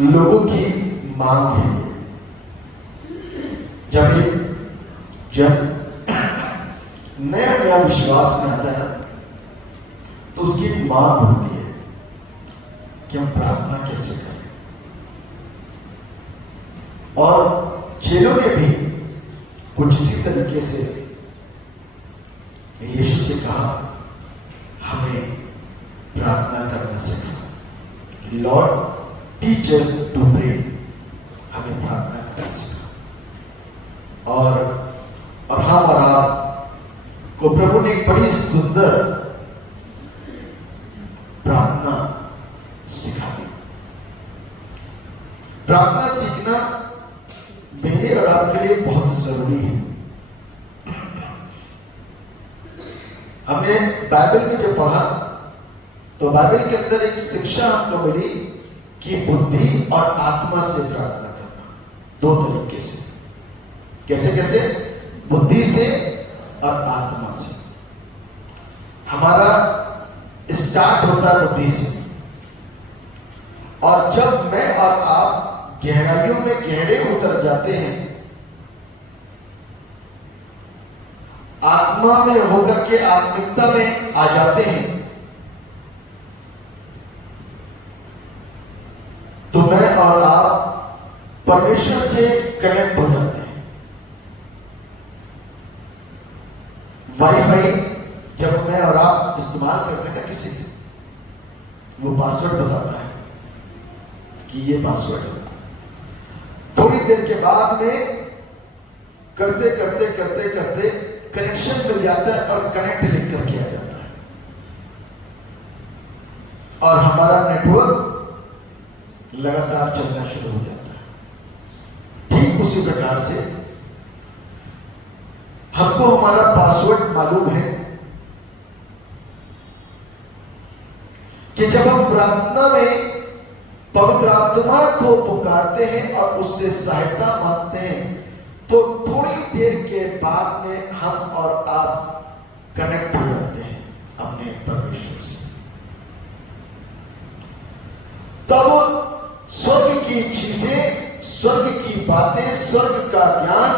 लोगों की मांग है। जब नया नया विश्वास में आता है ना, तो उसकी एक मांग होती है कि हम प्रार्थना कैसे करें। और चेलों ने भी कुछ इसी तरीके से यीशु से कहा, हमें प्रार्थना करना सिखा। Lord teach us to pray, हमें प्रार्थना करना सिखा। और हम और आप को प्रभु ने एक बड़ी सुंदर प्रार्थना सिखा दी। प्रार्थना सीखना मेरे और आपके लिए बहुत जरूरी है। हमने बाइबल में जब पढ़ा तो बाइबल के अंदर एक शिक्षा हमको मिली कि बुद्धि और आत्मा से प्रार्थना करना, दो तरीके से। कैसे कैसे? बुद्धि से और आत्मा से। हमारा स्टार्ट होता है बुद्धि से, और जब मैं और आप गहराइयों में गहरे उतर जाते हैं, आत्मा में होकर के आत्मिकता में आ जाते हैं, तो मैं और आप परमेश्वर से कनेक्ट हो जाते हैं। वाईफाई जब मैं और आप इस्तेमाल करते हैं ना किसी से, वो पासवर्ड बताता है कि ये पासवर्ड है। थोड़ी देर के बाद में करते करते करते करते कनेक्शन मिल जाता है और कनेक्ट लिख करके आ जाता है, और हमारा नेटवर्क लगातार चलना शुरू हो जाता है। ठीक उसी प्रकार से हमको हमारा पासवर्ड मालूम है कि जब हम प्रार्थना में पवित्र आत्मा को पुकारते हैं और उससे सहायता मांगते हैं, तो थोड़ी देर के बाद में हम और आप कनेक्ट हो जाते हैं अपने परमेश्वर से। तब स्वर्ग की चीजें, स्वर्ग की बातें, स्वर्ग का ज्ञान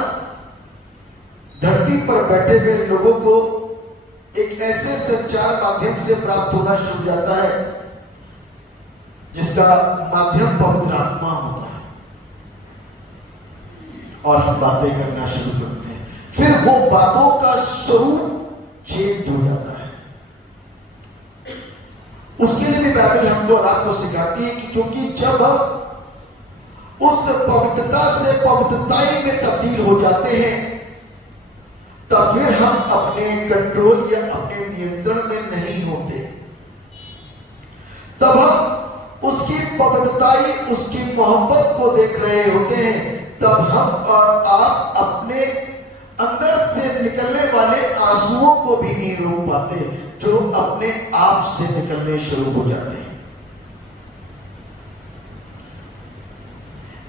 धरती पर बैठे हुए लोगों को एक ऐसे संचार माध्यम से प्राप्त होना शुरू हो जाता है जिसका माध्यम पवित्र आत्मा होता है, और हम बातें करना शुरू करते हैं। फिर वो बातों का स्वरूप चेंज हो जाता है। उसके लिए भी बाइबल हमको और आपको सिखाती है कि क्योंकि जब हम उस पवित्रता से पवित्रताई में तब्दील हो जाते हैं, तब फिर हम अपने कंट्रोल या अपने नियंत्रण में नहीं होते। तब हम उसकी पवित्रताई, उसकी मोहब्बत को देख रहे होते हैं। तब हम और आप अपने अंदर से निकलने वाले आंसुओं को भी नहीं रोक पाते, जो अपने आप से निकलने शुरू हो जाते हैं।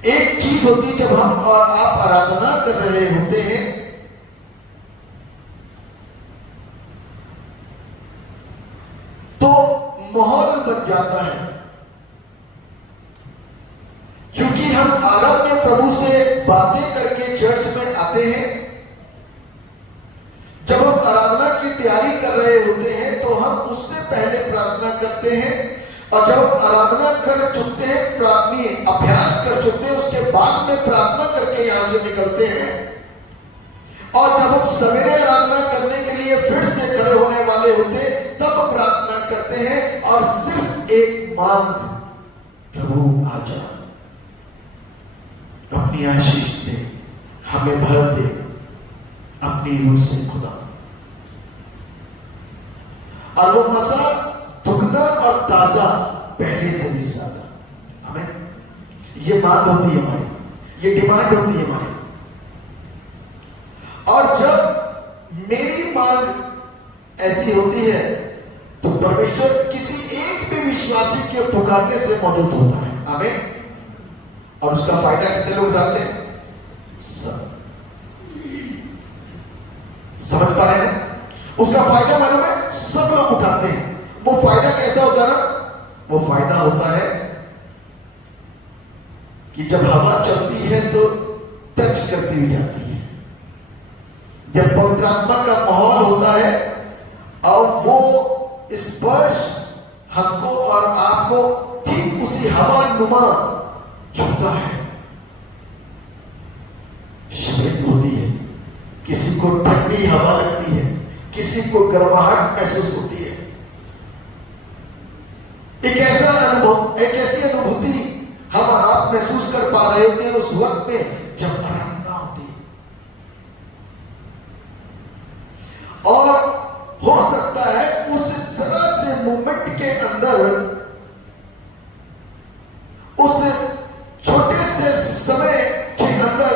एक चीज होती जब हम और आप आराधना कर रहे होते हैं, तो माहौल बन जाता है। क्योंकि हम आरंभ में प्रभु से बातें करके चर्च में आते हैं, जब हम आराधना की तैयारी कर रहे होते हैं तो हम उससे पहले प्रार्थना करते हैं, और जब हम आराधना कर चुकते हैं, अभ्यास कर चुकते हैं, उसके बाद में प्रार्थना करके यहां से निकलते हैं। और जब हम सवेरे आराधना करने के लिए फिर से खड़े होने वाले होते, तब प्रार्थना करते हैं और सिर्फ एक मांग, प्रभु आजा, अपनी आशीष दे, हमें भर दे अपनी रूह से खुदा। और वो मसा दुगना और ताजा पहले से भी ज्यादा। हमें ये मांग होती है हमारी, ये डिमांड होती है हमारी। और जब मेरी मांग ऐसी होती है, तो परमेश्वर किसी एक भी विश्वासी के पुकारने से मौजूद होता है। आमीन। और उसका फायदा कितने लोग उठाते हैं? सब। समझ पा रहे हैं? उसका फायदा मालूम है, सब लोग उठाते हैं। वो फायदा कैसा होता है ना? वो फायदा होता है कि जब हवा चलती है तो टच करती हुई जाती है। जब पवित्र आत्मा का माहौल होता है और वो स्पर्श हमको और आपको ठीक उसी हवा नुमा छूता है, शीत होती है, किसी को ठंडी हवा लगती है, किसी को गर्माहट महसूस होती है। एक ऐसा अनुभव, एक ऐसी अनुभूति हम आप महसूस कर पा रहे होते हैं उस वक्त में जब आराधना होती है। और हो सकता है उस जरा से मूवमेंट के अंदर, उस छोटे से समय के अंदर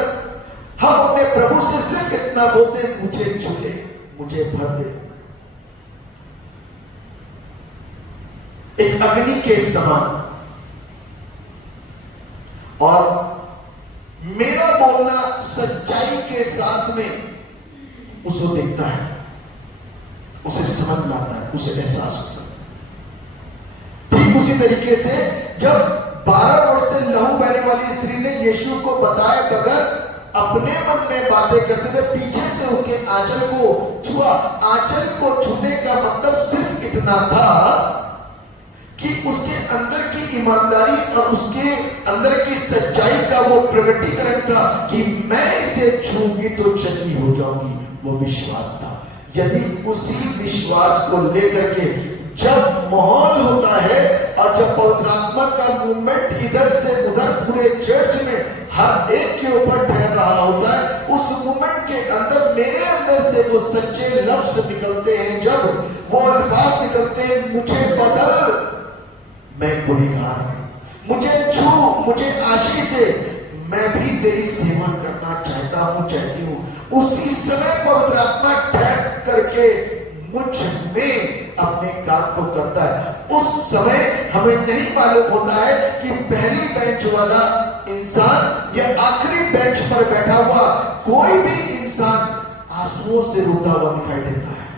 हम अपने प्रभु से सिर्फ इतना बोलते, मुझे छू ले, मुझे भर दे। एक अग्नि के समान। और मेरा बोलना सच्चाई के साथ में उसको देखता है, उसे समझ में आता है, उसे एहसास होता है। ठीक उसी तरीके से जब 12 वर्ष से लहू बहने वाली स्त्री ने यीशु को बताए बगैर अपने मन में बातें करते हुए पीछे से उसके आंचल को छुआ। आंचल को छूने का मतलब सिर्फ इतना था कि उसके अंदर की ईमानदारी और उसके अंदर की सच्चाई का वो प्रकटीकरण था कि मैं इसे छूंगी तो चंगी हो जाऊंगी। वो विश्वास था। यदि उसी विश्वास को लेकर के जब माहौल होता है और जब पवित्र आत्मा का मूवमेंट इधर से उधर पूरे चर्च में हर एक के ऊपर ठहर रहा होता है, उस मूवमेंट के अंदर मेरे अंदर से वो सच्चे लफ्ज निकलते हैं, जब वो अल्फाज निकलते हैं, मुझे बदल, मैं गुनहगार हूं, मुझे छू, मुझे आशीष दे, मैं भी तेरी सेवा करना चाहता हूं, चाहती हूं। उसी समय पवित्र आत्मा ठहर करके मुझ में अपने काम को करता है। उस समय हमें नहीं मालूम होता है कि पहली बेंच वाला इंसान या आखिरी बेंच पर बैठा हुआ कोई भी इंसान आंसुओं से रोता हुआ दिखाई देता है,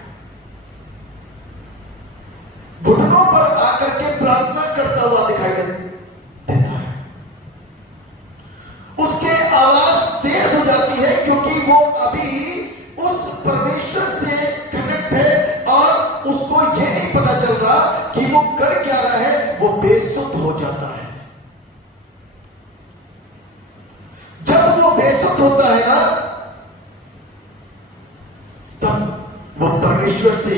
घुटनों पर आकर के प्रार्थना करता हुआ दिखाई देता है। उसके आवाज तेज हो जाती है क्योंकि वो अभी उस परमेश्वर से कनेक्ट है और उसको ये नहीं पता चल रहा कि वो कर क्या रहा है, वो बेसुध हो जाता है। जब वो बेसुध होता है ना, तब वो परमेश्वर से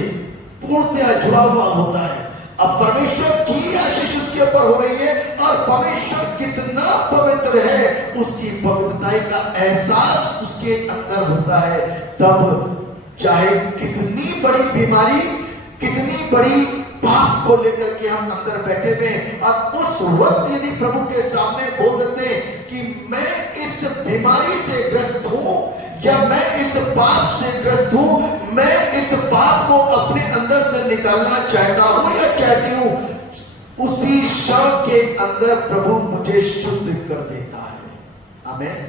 पूर्णतया जुड़ा हुआ होता है। अब परमेश्वर की आशीष उसके ऊपर हो रही है और परमेश्वर कितना पवित्र है, उसकी पवित्रता का एहसास उसके अंदर होता है। तब चाहे कितनी बड़ी बीमारी, कितनी बड़ी पाप को लेकर के हम अंदर बैठे हुए, और उस वक्त यदि प्रभु के सामने बोल देते हैं कि मैं इस बीमारी से ग्रस्त हूं या मैं इस पाप से ग्रस्त हूं, मैं इस पाप को अपने अंदर से निकालना चाहता हूं या चाहती हूं, उसी क्षण के अंदर प्रभु मुझे शुद्ध कर देता है। आमीन।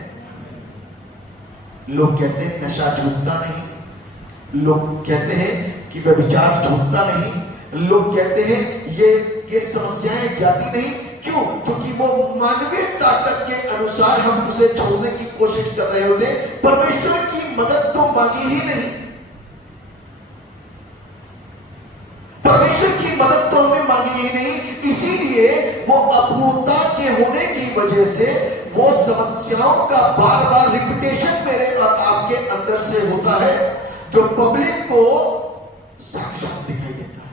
लोग कहते हैं नशा छूटता नहीं, लोग कहते हैं कि व्यभिचार छूटता नहीं, लोग कहते हैं ये समस्याएं जाती नहीं। क्यों? क्योंकि वो मानवीय ताकत के अनुसार हम उसे छोड़ने की कोशिश कर रहे होते। परमेश्वर की मदद तो मांगी ही नहीं, परमेश्वर की मदद तो हमने मांगी ही नहीं, इसीलिए वो अपूर्णता के होने की वजह से वो समस्याओं का बार बार रिपीटेशन मेरे और आपके अंदर से होता है, जो पब्लिक को साक्षात दिखाई देता है।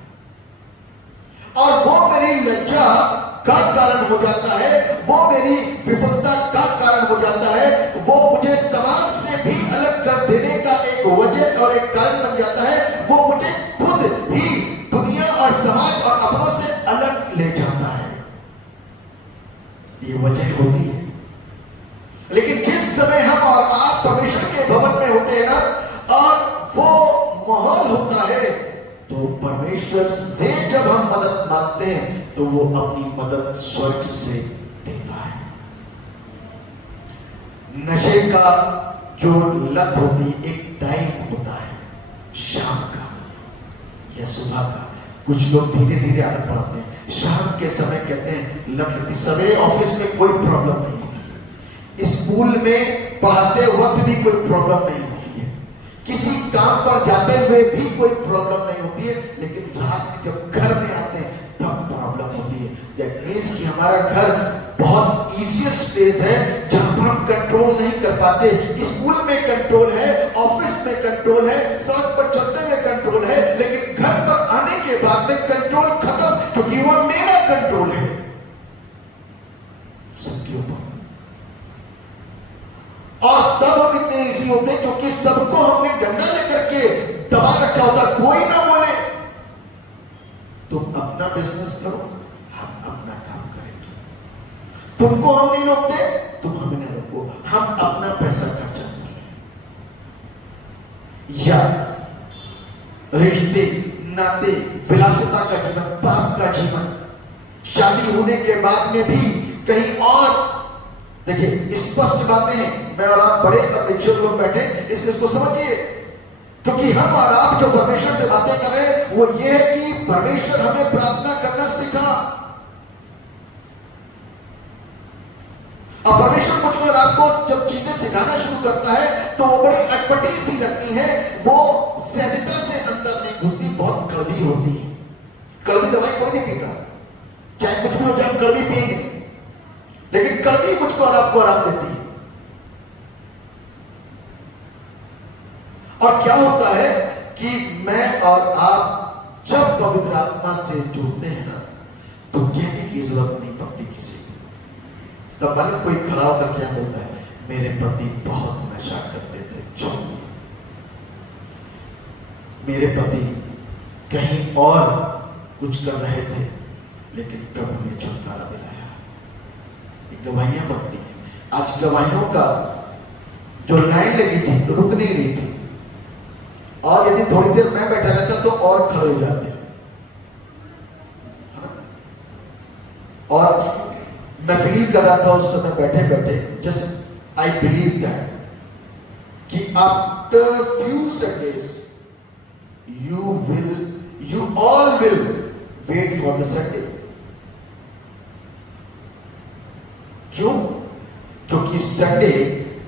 और वो मेरी लज्जा का कारण हो जाता है, वो मेरी विफलता का कारण हो जाता है, वो मुझे समाज से भी अलग कर देने का एक वजह और एक कारण बन जाता है। वो मुझे खुद ही दुनिया और समाज और अपनों से अलग ले जाता है। ये वजह होती है। लेकिन जिस समय हम और आप परमेश्वर के भवन में होते हैं ना, और वो माहौल होता है, तो परमेश्वर से जब हम मदद मांगते हैं तो वो अपनी मदद स्वर्ग से देता है। नशे का जो लत होती, एक टाइम होता है, शाम का या सुबह का। कुछ लोग धीरे धीरे आदत पड़ाते हैं, शाम के समय कहते हैं लत लगती। सवेरे ऑफिस में कोई प्रॉब्लम नहीं होती, स्कूल में पढ़ाते वक्त भी कोई प्रॉब्लम नहीं होती है, किसी काम पर जाते हुए भी कोई प्रॉब्लम नहीं होती है, लेकिन रात में जब घर में आते हैं तब प्रॉब्लम होती है। दैट मींस कि हमारा घर बहुत इजीएस्ट प्लेस है जहां पर हम कंट्रोल नहीं कर पाते। स्कूल में कंट्रोल है, ऑफिस में कंट्रोल है, सड़क पर चलते हुए कंट्रोल है, लेकिन घर पर आने के बाद में कंट्रोल खत्म, क्योंकि वो मेरा कंट्रोल है सबके ऊपर। और तब हम इतने इजी होते हैं क्योंकि सबको हमने डंडा लेकर के दबा रखा होता, कोई ना बोले तुम अपना बिजनेस करो, हम अपना काम करेंगे, तुमको हम नहीं रोकते, तुम हमें नहीं रोको, हम अपना पैसा खर्चा करें। या रिश्ते नाते, विलासिता का जीवन, पाप का जीवन, शादी होने के बाद में भी कहीं और। देखिए स्पष्ट बातें हैं, मैं और आप बड़े और मेच्योर लोग बैठे, इसलिए इसको समझिए, क्योंकि हम और आप जो परमेश्वर से बातें कर रहे हैं वो ये है कि परमेश्वर हमें प्रार्थना करना सिखा। और परमेश्वर मुझको और आपको जब चीजें सिखाना शुरू करता है तो वो बड़ी अटपटी सी लगती है, वो सहजता से अंदर नहीं घुसती, बहुत कड़वी होती है। कड़वी दवाई कोई नहीं पीता, चाहे कुछ भी हो जाए हम कड़वी पिएंगे, लेकिन कड़वी मुझको और आपको आराम देती है। और क्या होता है कि मैं और आप जब पवित्र आत्मा से जुड़ते हैं ना, तो कहने की जरूरत नहीं पड़ती किसी को। तब मालूम कोई खड़ा होकर क्या बोलता है, मेरे पति बहुत नशा करते थे, छोड़ दिया, मेरे पति कहीं और कुछ कर रहे थे, लेकिन प्रभु ने छुटकारा दिलाया। गवाहियां बनती हैं। आज गवाहियों का जो लाइन लगी थी तो रुक नहीं रही थी, और यदि थोड़ी देर मैं बैठा रहता तो और खड़े हो जाते। और मैं फील कर रहा था उस समय बैठे बैठे, जस्ट आई बिलीव दैट कि after few Sundays you all will wait for the Sunday. क्यों? क्योंकि संडे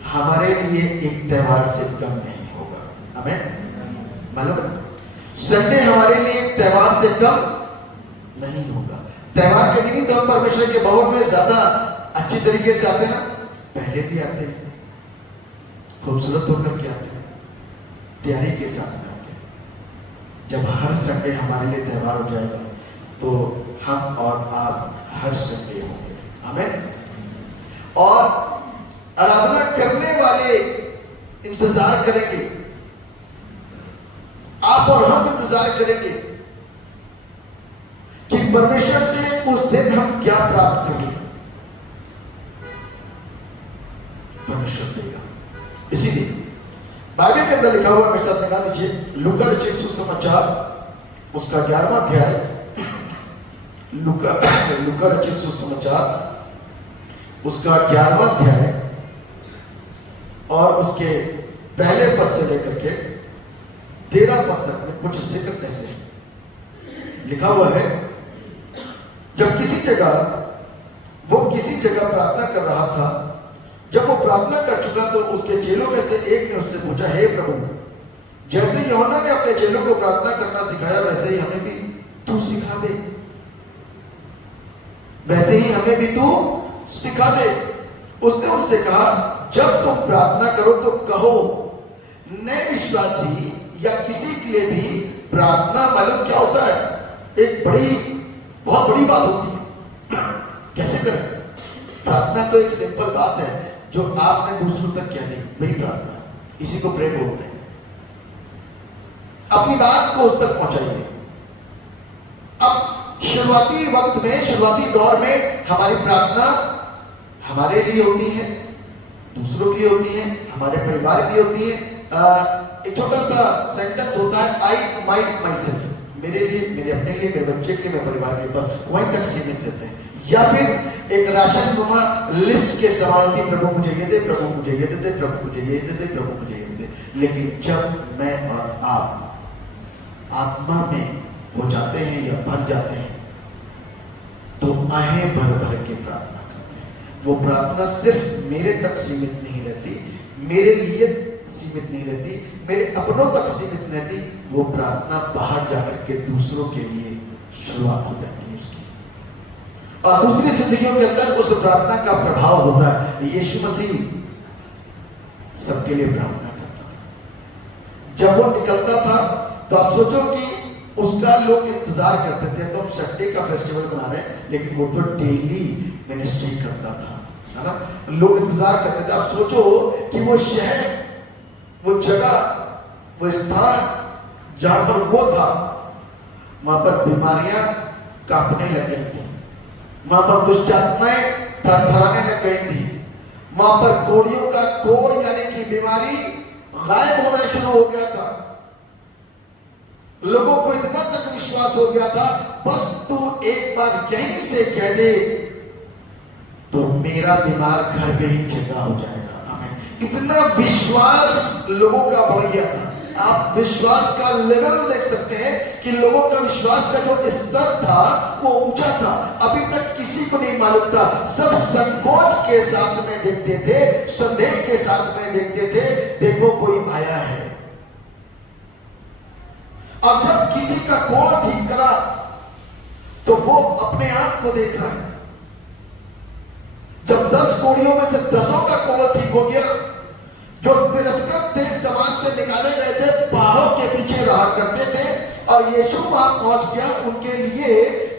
हमारे लिए एक त्योहार से कम नहीं होगा। आमीन। मालूम है, संडे हमारे लिए एक त्योहार से कम नहीं होगा। त्योहार के दिन तो हम परमेश्वर के भवन में ज्यादा अच्छी तरीके से आते हैं ना, पहले भी आते हैं, खूबसूरत होकर के आते हैं, तैयारी के साथ आते हैं। जब हर संडे हमारे लिए त्योहार हो जाएगा तो हम और आप हर संडे होंगे। आमीन। और आराधना करने वाले इंतजार करेंगे, आप और हम इंतजार करेंगे कि परमेश्वर से उस दिन हम क्या प्राप्त करेंगे। परमेश्वर देगा। इसीलिए बाइबल के अंदर लिखा हुआ, मेरे साथ निकाल लीजिए, लूका रचित सुसमाचार उसका 11वां अध्याय, लूका रचित सुसमाचार उसका 11वां अध्याय और उसके पहले पद से लेकर के 13 पद तक में कुछ जिक्र कैसे लिखा हुआ है। जब किसी जगह प्रार्थना कर रहा था, जब वो प्रार्थना कर चुका तो उसके चेलों में से एक ने उससे पूछा, हे प्रभु, जैसे यूहन्ना ने अपने चेलों को प्रार्थना करना सिखाया वैसे ही हमें भी तू सिखा दे, वैसे ही हमें भी तू सिखा दे। उसने उनसे कहा, जब तुम प्रार्थना करो तो कहो, नए विश्वासी या किसी के लिए भी प्रार्थना मालूम क्या होता है, एक बहुत बड़ी बात होती है। कैसे करें? प्रार्थना तो एक सिंपल बात है जो आपने दूसरों तक कह दी, वही प्रार्थना, इसी को प्रेम बोलते हैं। अपनी बात को उस तक पहुंचाइए। अब शुरुआती वक्त में, शुरुआती दौर में हमारी प्रार्थना हमारे लिए होती है, दूसरों की होती है, हमारे परिवार की होती है। एक छोटा सा सेंटेंस होता है, आई माइट माई सेल्फ, मेरे लिए, मेरे अपने लिए, मेरे बच्चे के लिए, मेरे परिवार के पास, वहीं तक सीमित रहते हैं। या फिर एक राशन नुमा लिस्ट के सवाल थी, प्रभु मुझे ये दे, प्रभु मुझे ये दे, प्रभु मुझे ये दे, प्रभु मुझे ये दे। लेकिन जब मैं और आप आत्मा में हो जाते हैं या भर जाते हैं तो आहें भर भर के प्रार्थना करते हैं, वो प्रार्थना सिर्फ मेरे तक सीमित नहीं रहती, मेरे लिए सीमित नहीं रहती, मेरे अपनों तक सीमित नहीं रहती। वो प्रार्थना बाहर जाकर के दूसरों के लिए शुरुआत हो जाती है उसकी, और दूसरी जिंदगियों के अंदर उस प्रार्थना का प्रभाव होता है। यीशु मसीह सबके लिए प्रार्थना करता था। जब वो निकलता था तो आप सोचो कि उसका लोग इंतजार करते थे। तो हम संडे का फेस्टिवल बना रहे हैं, लेकिन वो तो डेली मिनिस्ट्री करता था, है ना। लोग इंतजार करते थे। आप सोचो कि वो शहर, वो जगह, वो स्थान जहां पर वो था, वहां पर बीमारियां कांपने लग गई थी, वहां पर दुष्ट आत्माएं थरथराने लग गई थी, वहां पर कोड़ियों का कोड़ यानी कि बीमारी गायब होना शुरू हो गया था। लोगों को इतना तक विश्वास हो गया था, बस तू एक बार यहीं से कह दे तो मेरा बीमार घर में ही चंगा हो जाएगा। आमीन। इतना विश्वास लोगों का बढ़ गया था। आप विश्वास का लेवल देख सकते हैं कि लोगों का विश्वास का जो स्तर था वो ऊंचा था। अभी तक किसी को नहीं मालूम था, सब संकोच के साथ में देखते थे, संदेह के साथ में देखते थे, देखो कोई आया है। और जब किसी का कोड़ ठीक करा तो वो अपने आप को देख रहा है। जब 10 कोड़ियों में से 10 का कोड़ ठीक हो गया, जो तिरस्कृत थे, समाज से निकाले गए थे, पहाड़ों के पीछे रहा करते थे, और यीशु वहां पहुंच गया उनके लिए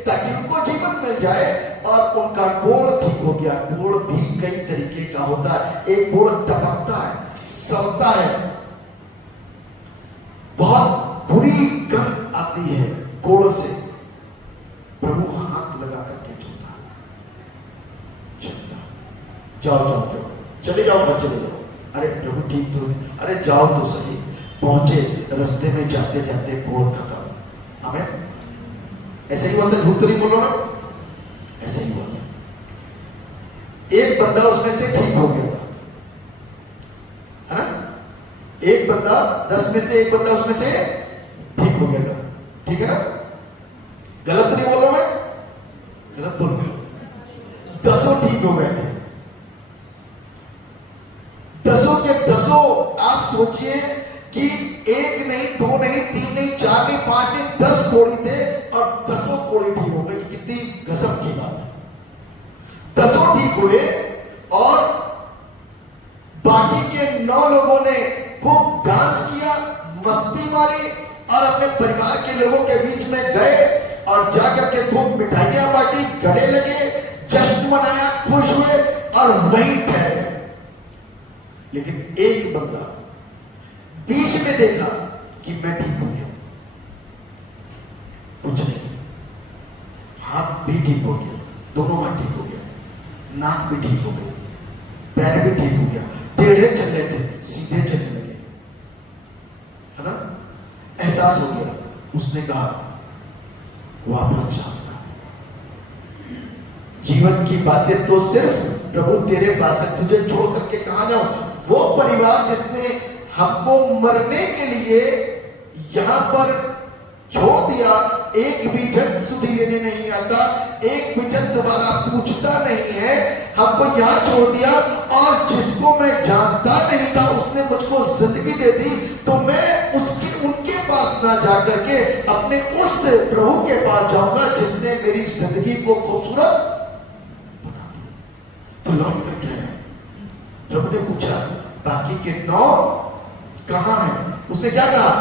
ताकि उनको जीवन मिल जाए, और उनका कोड़ ठीक हो गया। कोड़ भी कई तरीके का होता है। एक कोड़ टपकता है, सड़ता है, बहुत बुरी गंध आती है कोड़ से। प्रभु हाथ लगा करके छूता, जाओ जाओ जाओ, चले जाओ चले जाओ। अरे प्रभु ठीक तो, अरे जाओ तो सही। पहुंचे, रास्ते में जाते जाते कोड़ खत्म। हमें ऐसे ही बोलते, झूठ तो नहीं बोलो ना, ऐसे ही बोलते। एक बंदा उसमें से ठीक हो गया था, है ना। एक बंदा 10 में से एक बंदा उसमें से ठीक हो गया था, ठीक है ना। गलत नहीं बोलो, मैं गलत बोल रहा हूं। 10 ठीक हो गए थे, 10 के 10। आप सोचिए कि 1 नहीं, 2 नहीं, 3 नहीं, 4 नहीं, 5 नहीं, 10 कोड़ी थे और 10 कोड़ी ठीक हो गई। कितनी गजब की बात है। 10 ठीक हुए और बाकी के 9 लोगों ने खूब डांस किया, मस्ती मारी, और अपने परिवार के लोगों के बीच में गए और जाकर के खूब मिठाइयां बांटी, गले लगे, जश्न मनाया, खुश हुए और वहीं ठहरे। लेकिन एक बंदा बीच में देखा कि मैं ठीक हो गया, कुछ नहीं, हाथ भी ठीक हो गया, दोनों हाथ ठीक हो गया, नाक भी ठीक हो गया, पैर भी ठीक हो गया, टेढ़े चलने थे, सीधे चलने लगे, है ना। एहसास हो गया। उसने कहा वापस जाऊंगा। जीवन की बातें तो सिर्फ प्रभु तेरे पास है, तुझे छोड़ करके कहां जाऊं। वो परिवार जिसने हमको मरने के लिए यहां पर छोड़ दिया, एक भी जन सुधि लेने नहीं आता, एक भी जन दोबारा पूछता नहीं है, हमको यहां छोड़ दिया। और जिसको मैं जानता नहीं था उसने मुझको जिंदगी दे दी, तो मैं उनके पास ना जाकर के अपने उस प्रभु के पास जाऊंगा जिसने मेरी जिंदगी को खूबसूरत बना दिया। तो लौट कर गया। प्रभु ने पूछा बाकी के 9 कहां हैं? उसने क्या कहा?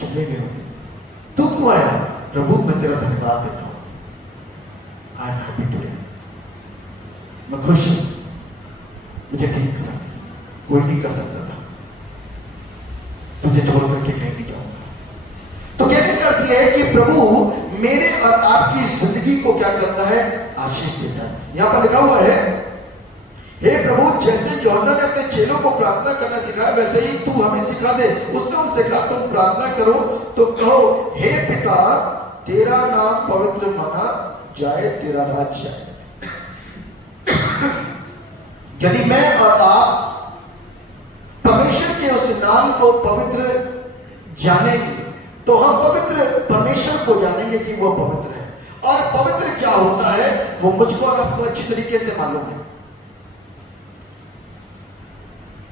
चले गए होंगे। तू क्यों आया? प्रभु मैं तेरा धन्यवाद देता हूं, आई एम हैप्पी टुडे, मैं खुश हूं, मुझे ठीक करा, कोई नहीं कर सकता था, तुझे छोड़ करके कहीं नहीं जाऊंगा। तो कहने का अर्थ यह है कि प्रभु मेरे और आपकी जिंदगी को क्या करता है? आशीष देता है। यहां पर लिखा हुआ है, हे प्रभु जैसे यूहन्ना ने अपने चेलों को प्रार्थना करना सिखाया वैसे ही तू हमें सिखा दे। उसने उनसे कहा तुम प्रार्थना करो तो कहो, हे पिता तेरा नाम पवित्र माना जाए, तेरा राज्य आए। यदि मैं और आप परमेश्वर के उस नाम को पवित्र जानेंगे तो हम पवित्र परमेश्वर को जानेंगे कि वो पवित्र है। और पवित्र क्या होता है वो मुझको और आपको अच्छी तरीके से मालूम है।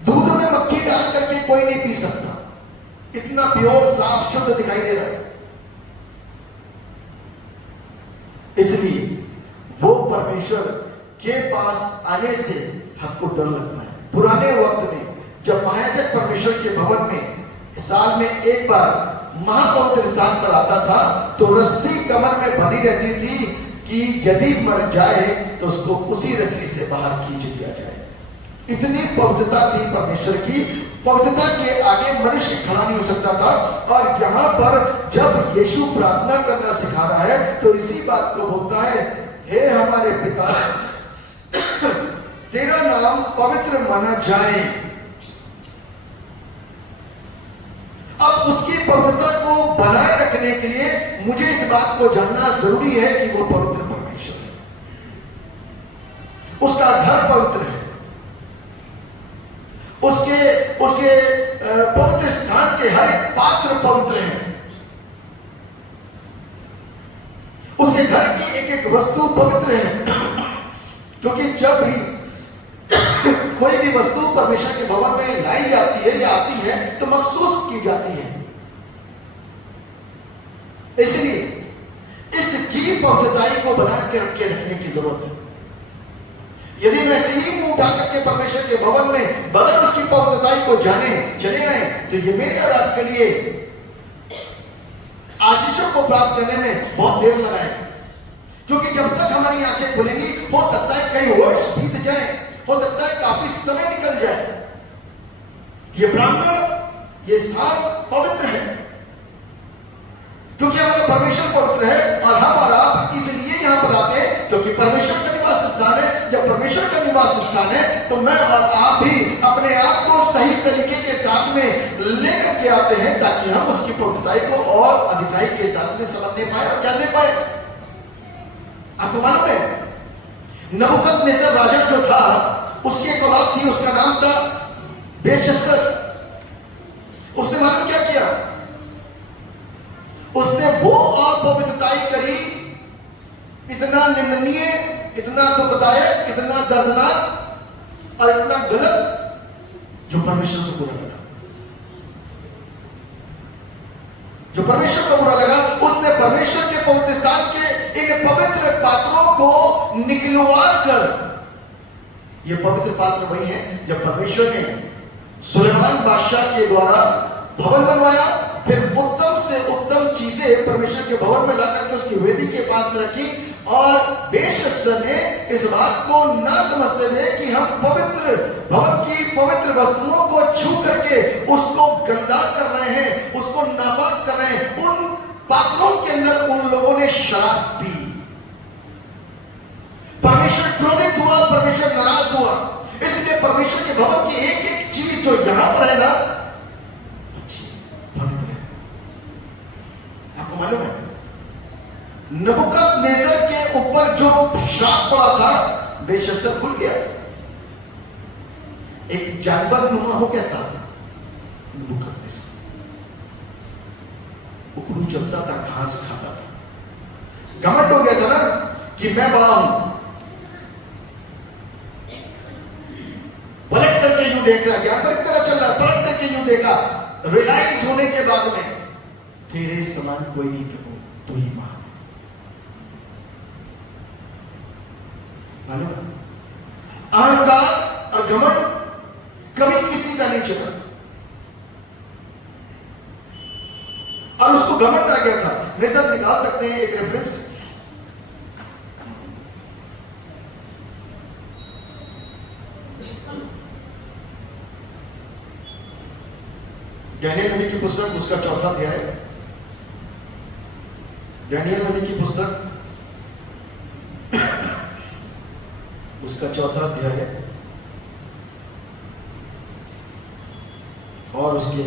दूध में मक्खी डाल करके कोई नहीं पी सकता, इतना प्योर साफ शुद्ध दिखाई दे रहा है। इसलिए वो परमेश्वर के पास आने से हमको डर लगता है। पुराने वक्त में जब महायाजक परमेश्वर के भवन में साल में एक बार महापवित्र स्थान पर आता था तो रस्सी कमर में बंधी रहती थी कि यदि मर जाए तो उसको उसी रस्सी से बाहर खींच दिया जाए। इतनी पवित्रता थी परमेश्वर की, पवित्रता के आगे मनुष्य खड़ा नहीं हो सकता था। और यहाँ पर जब यीशु प्रार्थना करना सिखा रहा है तो इसी बात को बोलता है, हे हमारे पिता तेरा नाम पवित्र माना जाए। अब उसकी पवित्रता को बनाए रखने के लिए मुझे इस बात को जानना जरूरी है कि वो पवित्र परमेश्वर है, उसका घर पवित्र है, उसके पवित्र स्थान के हर एक पात्र पवित्र है, उसके घर की एक एक वस्तु पवित्र है। क्योंकि जब भी कोई भी वस्तु परमेश्वर के भवन में लाई जाती है या आती है तो मखसूस की जाती है। इसलिए इसकी पवित्रताई को बना के रखने की जरूरत है। यदि मैं ऐसे ही मुंह उठा करके परमेश्वर के भवन में बगैर उसकी पवित्रताई को जाने चले आए तो ये मेरे और आपके लिए आशीषों को प्राप्त करने में बहुत देर लगाए। क्योंकि जब तक हमारी आंखें खुलेंगी हो सकता है कई वर्ष बीत जाए, हो सकता है काफी समय निकल जाए। ये प्रांगण, ये स्थान पवित्र है क्योंकि हमारा परमेश्वर पवित्र है और हम और आप इसलिए यहां पर आते हैं क्योंकि परमेश्वर का निवास स्थान है। जब परमेश्वर का निवास स्थान है तो मैं और आप भी अपने आप को सही तरीके के साथ में लेकर के आते हैं ताकि हम उसकी पवित्रताई को और अधिकाई के साथ में समझने पाए और जानने पाए। आपको मालूम है नबूकदनेस्सर राजा जो था उसकी एक औलाद थी, उसका नाम था बेलशस्सर। उसने मालूम क्या किया? उसने वो अपवित्रताई करी, इतना निंदनीय, इतना दुखदायक, इतना दर्दनाक और इतना गलत जो परमेश्वर को बुरा लगा, जो परमेश्वर को बुरा लगा। उसने परमेश्वर के पवित्र स्थान के इन पवित्र पात्रों को निकलवा कर, ये पवित्र पात्र वही है जब परमेश्वर ने सुलेमान बादशाह के द्वारा भवन बनवाया, फिर उत्तम से उत्तम चीजें परमेश्वर के भवन में ला करके उसकी वेदी के पास में रखी। और बेलशस्सर ने इस बात को ना समझते हुए कि हम पवित्र भवन की पवित्र वस्तुओं को छू करके उसको गंदा कर रहे हैं, उसको नापाक कर रहे हैं, उन पात्रों के अंदर उन लोगों ने शराब पी। परमेश्वर क्रोधित हुआ, परमेश्वर नाराज हुआ। इसलिए परमेश्वर के भवन की एक एक चीज जो यहां पर है ना पवित्र है। आपको मालूम है नबूकदनेस्सर के ऊपर जो श्राप पड़ा था बेलशस्सर खुल गया, एक जानवर नुमा हो गया था नबूकदनेस्सर। उकड़ू चलता था, घास खाता था, घमंड हो गया था ना कि मैं बड़ा हूं। पलट करके यूं देख रहा, जानवर की तरह चल रहा, पलट करके यूं देखा, रियलाइज होने के बाद में तेरे समान कोई नहीं प्रभु, तू ही महान। मालूम अहंकार और घमंड कभी किसी का नहीं चला और उसको घमंड आ गया था। मेरे साथ निकाल सकते हैं एक रेफरेंस, डैनियल नबी की पुस्तक, उसका 4वां अध्याय। डैनियल नबी की पुस्तक उसका 4वां अध्याय और उसके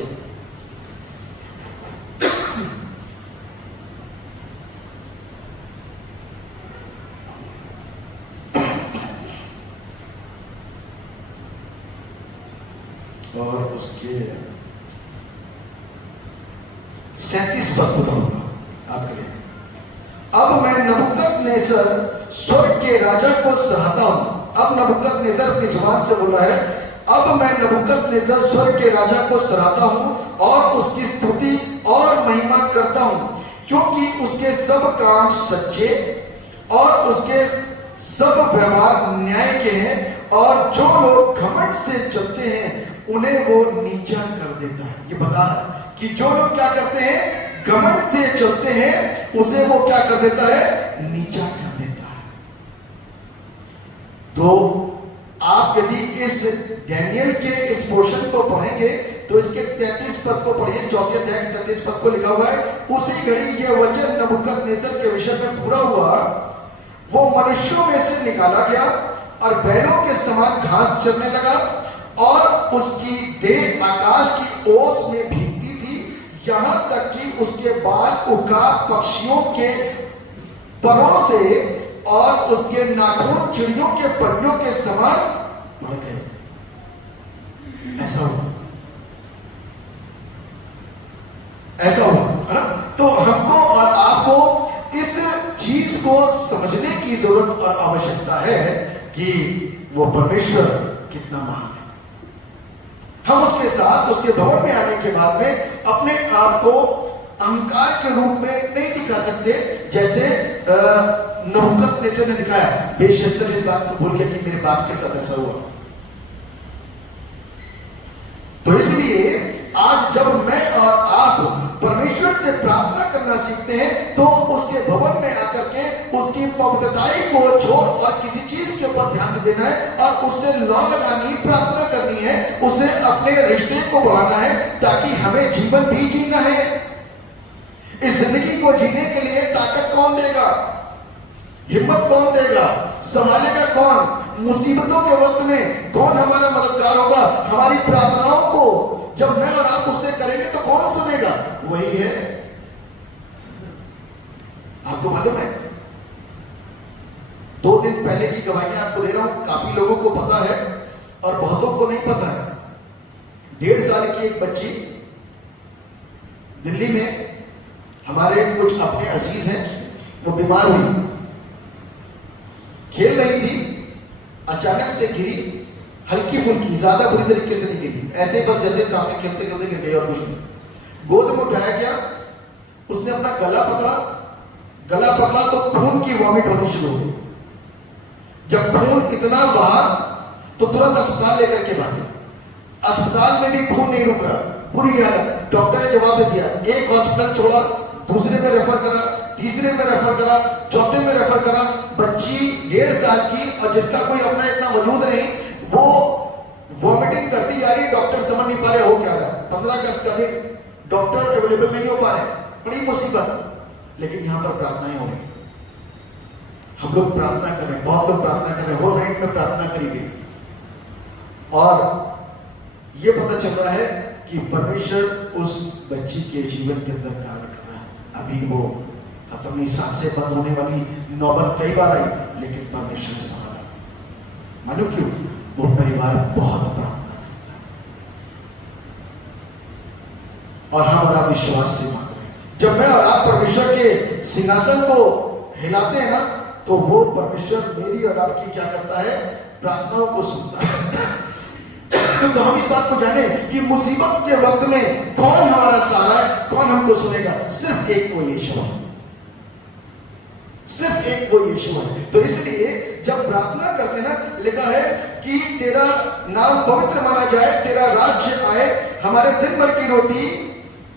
37 पद को पढ़ूंगा आपके लिए। अब मैं नबूकदनेस्सर स्वर्ग के राजा को सराहता हूं। अब नबूकदनेस्सर अपनी जुबान से बोल रहा है, अब मैं नबूकदनेस्सर स्वर्ग के राजा को सराहता हूं और उसकी स्तुति और महिमा करता हूं, क्योंकि उसके सब काम सच्चे और उसके सब व्यवहार न्याय के हैं, और जो लोग घमंड से चलते हैं उन्हें वो नीचा कर देता है। ये बता रहा है कि जो लोग क्या करते हैं, घमंड से चलते हैं, उसे वो क्या कर देता है, नीचा कर देता है। तो आप यदि इस डैनियल के इस पोर्शन को पढ़ेंगे तो इसके 33 पद को पढ़िए, चौथे अध्याय के 33 पद को लिखा हुआ है, उसी घड़ी यह वचन नबूकदनेस्सर के विषय में पूरा हुआ, वो मनुष्यों में से निकाला गया और बैलों के समान घास चरने लगा, और उसकी देह आकाश की ओस में भीगती थी, यहां तक कि उसके बाल उकाब पक्षियों के परों से और उसके नाखून चिड़ियों के पंजों के समान बढ़ गए। ऐसा हुआ, ऐसा हुआ, है ना। तो हमको और आपको इस चीज को समझने की जरूरत और आवश्यकता है कि वो परमेश्वर कितना महान है। हम उसके साथ उसके भवन में आने के बाद में अपने आप को अहंकार के रूप में नहीं दिखा सकते, जैसे नबूकदनेस्सर ने दिखाया। बेशक इस बात को भूल गया कि मेरे बाप के साथ ऐसा हुआ। तो इसलिए आज जब मैं और आप परमेश्वर से प्रार्थना करना सीखते हैं तो उसके भवन में आकर के उसकी पवित्रताई को छोड़ और किसी चीज के ऊपर ध्यान देना है और उससे लौ लगानी, प्रार्थना करनी है, उसे अपने रिश्ते को बढ़ाना है, ताकि हमें जीवन भी जीना है। इस जिंदगी को जीने के लिए ताकत कौन देगा, हिम्मत कौन देगा, संभालेगा कौन, मुसीबतों के वक्त में कौन हमारा मददगार होगा। हमारी प्रार्थनाओं को जब मैं और आप उससे करेंगे तो कौन सुनेगा, वही है। आपको मालूम है, 2 दिन पहले की गवाहियां आपको दे रहा हूं, काफी लोगों को पता है और बहुतों को नहीं पता है। 1.5 साल की एक बच्ची दिल्ली में, हमारे कुछ अपने अजीज हैं, वो बीमार हुई, खेल रही थी, अचानक से गिरी, हल्की फुल्की, ज्यादा बुरी तरीके से नहीं गिरी, ऐसे बस जैसे सामने खेलते खेलते गिर गई और कुछ नहीं। गोद में उठाया गया, उसने अपना गला पकड़ा तो खून की वॉमिट होनी शुरू हो गई। जब खून इतना बहा तो तुरंत अस्पताल लेकर के भागे। अस्पताल में भी खून नहीं रुक रहा, बुरी हालत। डॉक्टर ने जवाब दे दिया, एक हॉस्पिटल छोड़ा, दूसरे में रेफर करा, तीसरे में रेफर करा, चौथे में रेफर करा। बच्ची 1.5 साल की और जिसका कोई अपना इतना वजूद नहीं, वो वॉमिटिंग करती जा रही, डॉक्टर समझ नहीं पा रहे हो क्या रहा। 15 अगस्त का दिन, डॉक्टर अवेलेबल नहीं हो पा रहे, बड़ी मुसीबत। लेकिन यहां पर प्रार्थनाएं हो रही, हम लोग प्रार्थना कर रहे हैं, बहुत लोग प्रार्थना कर रहे हैं, होल नाइट में प्रार्थना करी गई, और ये पता चल रहा है कि परमेश्वर उस बच्ची के जीवन के अंदर कार्य कर रहा है। अभी वो अपनी सांसें बंद होने वाली नौबत कई बार आई, लेकिन परमेश्वर ने संभाला। मालूम क्यों? वो परिवार बहुत प्रार्थना करता है और हम और आप विश्वास से मांग रहे हैं। जब मैं और आप परमेश्वर के सिंहासन को हिलाते हैं ना, तो वो परमेश्वर मेरी और आपकी क्या करता है, प्रार्थनाओं को सुनता है। तो हम इस बात को जाने कि मुसीबत के वक्त में कौन हमारा सहारा है, कौन हमको सुनेगा, सिर्फ एक वो यीशु है, सिर्फ एक वो यीशु है। तो इसलिए जब प्रार्थना करते ना, लिखा है कि तेरा नाम पवित्र माना जाए, तेरा राज्य आए, हमारे दिन भर की रोटी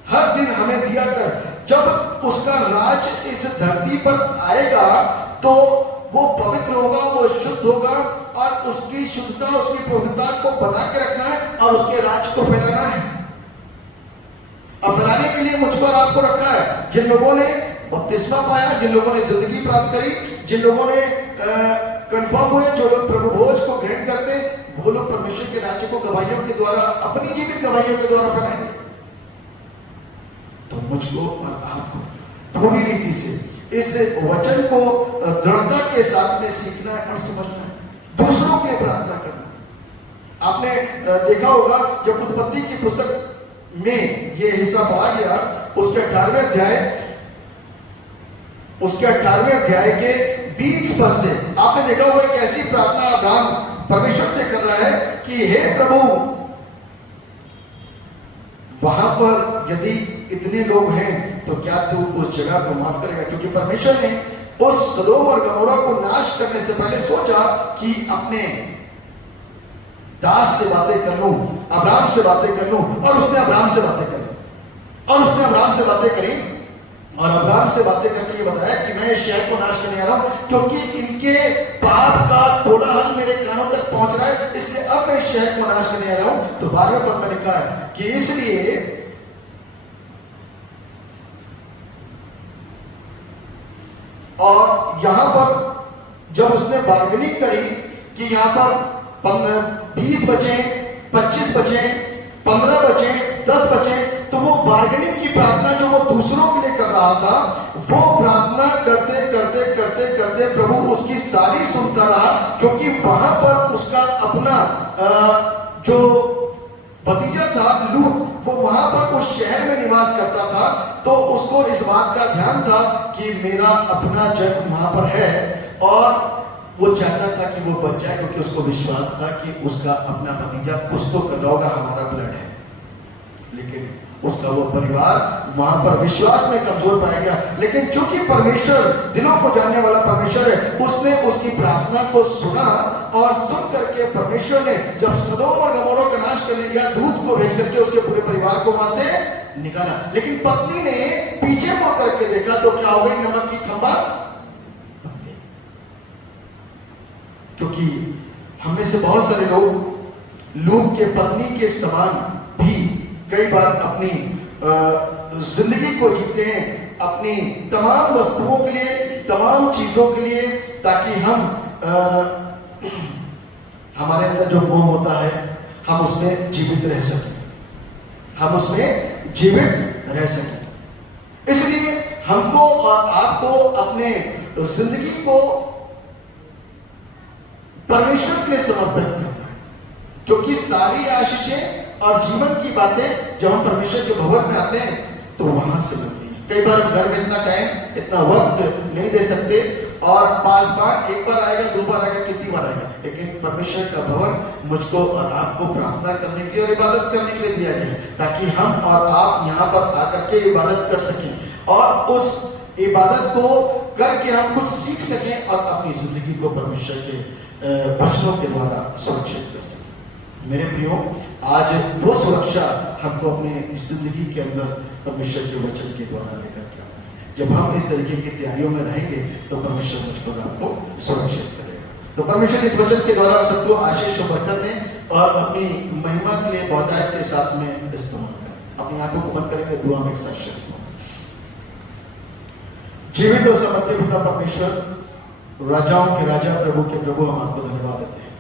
हर दिन हमें दिया कर। जब उसका राज इस धरती पर आएगा तो वो पवित्र होगा, वो शुद्ध होगा, और उसकी शुद्धता, उसकी पवित्रता को बना के रखना है और उसके राज को फैलाना है। और फैलाने के लिए मुझ पर आपको रखा है। जिन लोगों ने बपतिस्मा पाया, जिन लोगों ने जिंदगी प्राप्त करी, जिन लोगों ने कंफर्म हुए, जो लोग प्रभु भोज को ग्रहण करते, वो लोग परमेश्वर के राज्य को गवाहियों के द्वारा, अपनी जीवित गवाहियों के द्वारा फैलाएंगे। तो मुझको और आपको पूरी रीति से इस वचन को दृढ़ता के साथ में सीखना है और समझना है, दूसरों के लिए प्रार्थना करना। आपने देखा होगा जब उत्पत्ति की पुस्तक में ये हिस्सा पढ़ा गया, उसके 18वें अध्याय उसके 18वें अध्याय के 20 पद से आपने देखा होगा एक ऐसी प्रार्थना अब्राहम परमेश्वर से कर रहा है कि हे प्रभु, वहां पर यदि इतने लोग हैं तो क्या तू उस जगह को माफ करेगा? क्योंकि परमेश्वर ने उस सदोम और गमोरा को नाश करने से पहले सोचा कि अपने दास से बातें कर लूं, अब्राहम से बातें कर लूं, और उसने अब्राहम से बातें करी, और उसने अब्राहम से बातें करी, और अब्राहम से बातें करके ये बताया कि मैं इस शहर को नाश करने आ रहा हूं क्योंकि इनके पाप का कोलाहल मेरे कानों तक पहुंच रहा है, इसलिए अब मैं इस शहर को नाश करने आ रहा हूं। तो 12वें पद में लिखा है कि इसलिए और यहां पर जब उसने बार्गेनिंग करी कि यहां पर 20 बचे, 25 बचे, 15 बचे, 10 बचे, तो वो बार्गेनिंग की प्रार्थना जो वो दूसरों के लिए कर रहा था, वो प्रार्थना करते करते करते करते प्रभु उसकी सारी सुनता रहा, क्योंकि वहां पर उसका अपना जो भतीजा था लूत, वो वहां पर उस शहर में निवास करता था, तो उसको इस बात का ध्यान था कि मेरा अपना जन वहां पर है, और वो चाहता था कि वो बच जाए, क्योंकि उसको विश्वास था कि उसका अपना भतीजा कुछ तो कर रहा होगा, हमारा ब्लड है। लेकिन उसका वो परिवार वहां पर विश्वास में कमजोर पाया गया। लेकिन चूंकि परमेश्वर दिलों को जानने वाला परमेश्वर है, उसने उसकी प्रार्थना को सुना, और सुन करके परमेश्वर ने जब सदोम और गमोरा का नाश करने गया, दूत को भेज करके उसके पूरे परिवार को वहां से निकाला। लेकिन पत्नी ने पीछे मुड़ करके देखा तो क्या हो गई? नमक की खंबा। क्योंकि हमें से बहुत सारे लोग लूत के पत्नी के समान भी कई बार अपनी जिंदगी को जीते हैं, अपनी तमाम वस्तुओं के लिए, तमाम चीजों के लिए, ताकि हम हमारे अंदर जो मोह होता है हम उसमें जीवित रह सकें, हम उसमें जीवित रह सकें। इसलिए हमको और आपको अपने जिंदगी को परमेश्वर के लिए समर्पित करना है, क्योंकि सारी आशीषें और जीवन की बातें जब हम परमेश्वर के भवन में आते हैं तो वहां से मिलती हैं। कई बार घर में इतना टाइम, इतना वक्त नहीं दे सकते, और पास एक बार आएगा, 2 बार आएगा, कितनी बार आएगा, लेकिन परमेश्वर का भवन मुझको और आपको प्रार्थना करने के लिए और इबादत करने के लिए दिया गया, ताकि हम और आप यहाँ पर आकर के इबादत कर सकें, और उस इबादत को करके हम कुछ सीख सकें और अपनी जिंदगी को परमेश्वर के वचनों के द्वारा सुरक्षित कर सकें। मेरे प्रियो, आज वो सुरक्षा हमको अपने जिंदगी के अंदर परमेश्वर के वचन के द्वारा लेकर के आना है। जब हम इस तरीके की तैयारियों में रहेंगे तो परमेश्वर मुझको आपको सुरक्षित करेगा। तो परमेश्वर इस वचन के द्वारा हम सबको आशीष और बरकत दें, और अपनी महिमा के लिए बहुतायत के साथ में इस्तेमाल करें। अपनी आंखों को बंद करेंगे, दुआ में एक साथ शरीक हों। जीवित और समर्थी पिता परमेश्वर, राजाओं के राजा, प्रभु के प्रभु, हम आपको धन्यवाद देते हैं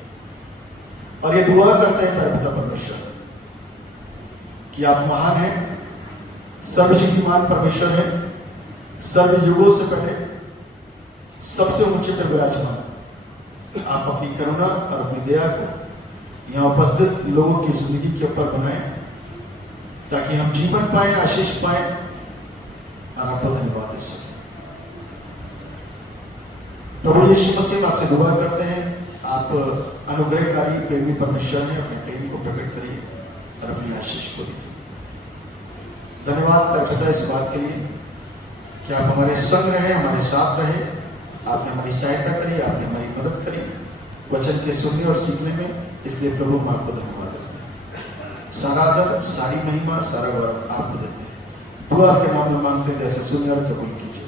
और ये दुआ करते हैं पिता परमेश्वर कि आप महान हैं, सर्वशक्तिमान परमेश्वर है, सर्व युगों से पहले सबसे ऊंचे पर विराजमान। आप अपनी करुणा और अपनी दया को यहाँ उपस्थित लोगों की जिंदगी के ऊपर बनाएं, ताकि हम जीवन पाए, आशीष पाए, और आपको धन्यवाद दे सकें। प्रभु यीशु मसीह आपसे दुआ करते हैं, आप अनुग्रहकारी प्रेमी परमेश्वर ने अपने प्रेम को प्रकट करिए और अपनी आशीष को दीजिए। धन्यवाद करता इस बात के लिए कि आप हमारे संग रहे, हमारे साथ रहे, आपने हमारी सहायता करी, आपने हमारी मदद करी वचन के सुनने और सीखने में। इसलिए प्रभु हम आपको धन्यवाद देते हैं। सारा आदर, सारी महिमा, सारा गौरव आपको देते हैं। दुआ के नाम में मांगते हैं, जैसे सुनिए और कबूल कीजिए।